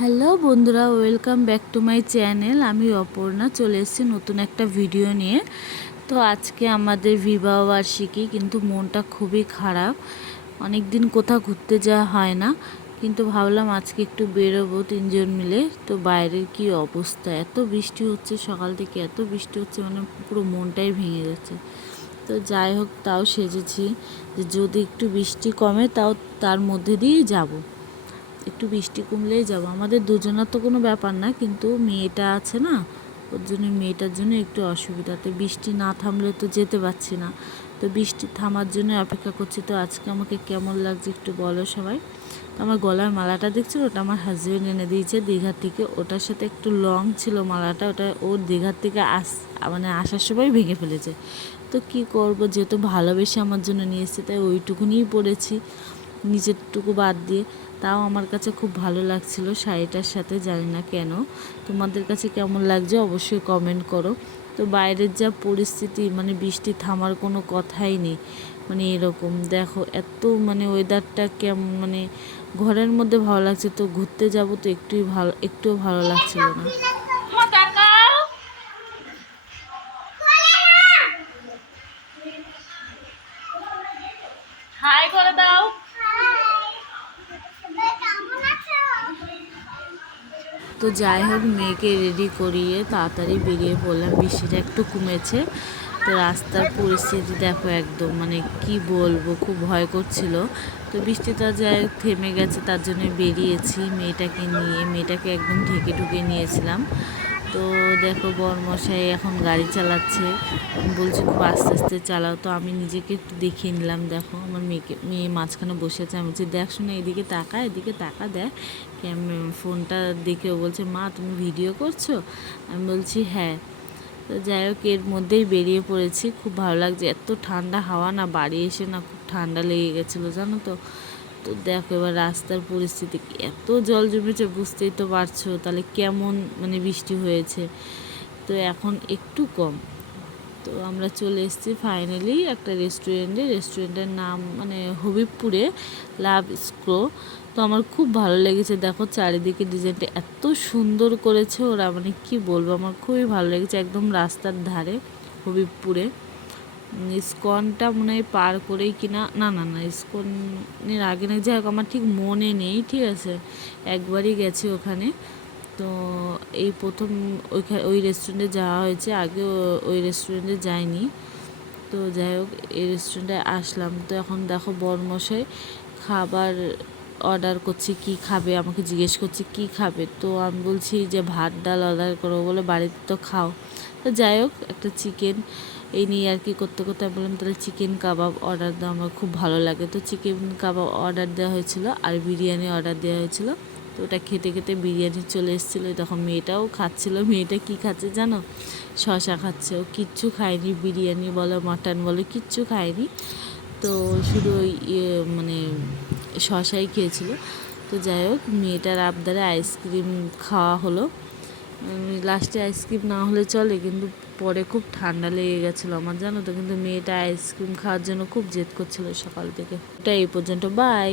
Hello বন্ধুরা, welcome back to my channel. আমি অপর্ণা, চলে এসেছি নতুন একটা ভিডিও নিয়ে। তো আজকে আমাদের বিবাহ বার্ষিকী, কিন্তু মনটা খুবই খারাপ। অনেক দিন কোথাও ঘুরতে যাওয়া হয় না, কিন্তু ভাবলাম আজকে একটু বেরোবো তিনজন মিলে। তো বাইরের কি অবস্থা? এত বৃষ্টি হচ্ছে, সকাল থেকে এত বৃষ্টি হচ্ছে মানে পুরো মনটাই ভেঙে যাচ্ছে তো যাই হোক, তাও সেজেছি যে যদি একটু বৃষ্টি কমে, তাও তার মধ্যে দিয়েই যাব। একটু বৃষ্টি কমলেই যাব। আমাদের দুজনের তো কোনো ব্যাপার না, কিন্তু মেয়েটা আছে না, ওর জন্য মেয়েটার জন্য একটু অসুবিধাতে। বৃষ্টি না থামলে তো যেতে পারছি না। তো বৃষ্টি থামার জন্য অপেক্ষা করছি। তো আজকে আমাকে কেমন লাগছে একটু বলো সবাই। তো আমার গলার মালাটা দেখছ? ওটা আমার হাজব্যান্ড এনে দিয়েছে দীঘার থেকে। ওটার সাথে একটু লং ছিল মালাটা। ওটা ওর দীঘার থেকে আস মানে আসার সময় ভেঙে ফেলেছে। তো কি করব? যেহেতু ভালোবেসে আমার জন্য নিয়ে এসেছে, তাই ওইটুকুনিই পড়েছি। নিচেরটুকু বাদ দিয়ে। তাও আমার কাছে খুব ভালো লাগছিল শাড়িটার সাথে, জানি না কেন। তোমাদের কাছে কেমন লাগছে অবশ্যই কমেন্ট করো। তো বাইরের যা পরিস্থিতি মানে বৃষ্টি থামার কোনো কথাই নেই মানে এরকম। দেখো, এত মানে ওয়েদারটা কেমন মানে ঘরের মধ্যে ভালো লাগছে তো, ঘুরতে যাব তো একটুই ভালো, একটুও ভালো লাগছিল না। হাই করে দাও। তো যাই হোক, মেয়েকে রেডি করিয়ে তাড়াতাড়ি বেরিয়ে পড়লাম। বৃষ্টিটা একটু কমেছে। তো রাস্তার পরিস্থিতি দেখো একদম মানে কি বলব, খুব ভয় করছিল। তো বৃষ্টিটা যাই থেমে গেছে, তার জন্য বেরিয়েছি। মেয়েটাকে নিয়ে, মেয়েটাকে একদম ঢেকে ঢুকে নিয়েছিলাম। তো দেখো বরমশাই এখন গাড়ি চালাচ্ছে। বলছে, খুব আস্তে আস্তে চালাও। তো আমি নিজেকে একটু দেখিয়ে নিলাম, দেখো। আমার মেয়েকে, মেয়ে মাঝখানে বসে আছে। আমি বলছি, দেখ শুনে এদিকে তাকা এদিকে তাকা, দেখ। ফোনটা দেখে বলছে, মা, তুমি ভিডিও করছ? আমি বলছি হ্যাঁ। তো যাই হোক, এর মধ্যেই বেরিয়ে পড়েছি। খুব ভালো লাগছে। এত ঠান্ডা হাওয়া না, বাড়ি এসে না খুব ঠান্ডা লেগে গেছিল, জানো তো? তো দেখো এবার রাস্তার পরিস্থিতি এত জল জমেছে, বুঝতেই তো পারছ। তাহলে কেমন মানে বৃষ্টি হয়েছে? তো এখন একটু কম। তো আমরা চলে এসেছি ফাইনালি একটা রেস্টুরেন্টে রেস্টুরেন্টের নাম মানে হবিবপুরে লাভ স্ক্রো। তো আমার খুব ভালো লেগেছে। দেখো চারিদিকে ডিজাইনটা এত সুন্দর করেছে ওরা। মানে কি বলব? আমার খুবই ভালো লেগেছে একদম রাস্তার ধারে হবিবপুরে। ইস্কনটা মনে হয় পার করেই কিনা, না না না, ইস্কনের আগে না, যাই হোক, আমার ঠিক মনে নেই, ঠিক আছে, একবারই গেছি ওখানে। তো এই প্রথম ওইখানে ওই রেস্টুরেন্টে যাওয়া হয়েছে, আগে ওই রেস্টুরেন্টে যাইনি। তো যাই হোক, এই রেস্টুরেন্টে আসলাম। তো এখন দেখো বরমশাই খাবার অর্ডার করছি, কি খাবে? আমাকে জিজ্ঞেস করছে, কি খাবে? তো আমি বলছি যে ভাত, ডাল অর্ডার করব বলে বাড়িতে তো খাও। তো যাই হোক, একটা চিকেন এই নিয়ে আর কি করতে করতে আমি বললাম, তাহলে চিকেন কাবাব অর্ডার দাও, আমার খুব ভালো লাগে। তো চিকেন কাবাব অর্ডার দেওয়া হয়েছিল আর বিরিয়ানি অর্ডার দেওয়া হয়েছিল। তো ওটা খেতে খেতে বিরিয়ানি চলে এসেছিল। তখন মেয়েটাও খাচ্ছিল। মেয়েটা কি খাচ্ছে জানো? শশা খাচ্ছে। ও কিচ্ছু খায়নি। বিরিয়ানি বলো মাটন বলো, কিচ্ছু খায়নি। তো শুধু ওই ইয়ে মানে শশাই খেয়েছিল। তো যাই হোক, মেয়েটার আবদারে আইসক্রিম খাওয়া হলো। লাস্টে আইসক্রিম না হলে চলে, কিন্তু পরে খুব ঠান্ডা লেগে গেছিল আমার, জানো তো, কিন্তু মেয়েটা আইসক্রিম খাওয়ার জন্য খুব জেদ করছিল সকাল থেকে। এটা এই পর্যন্ত বাই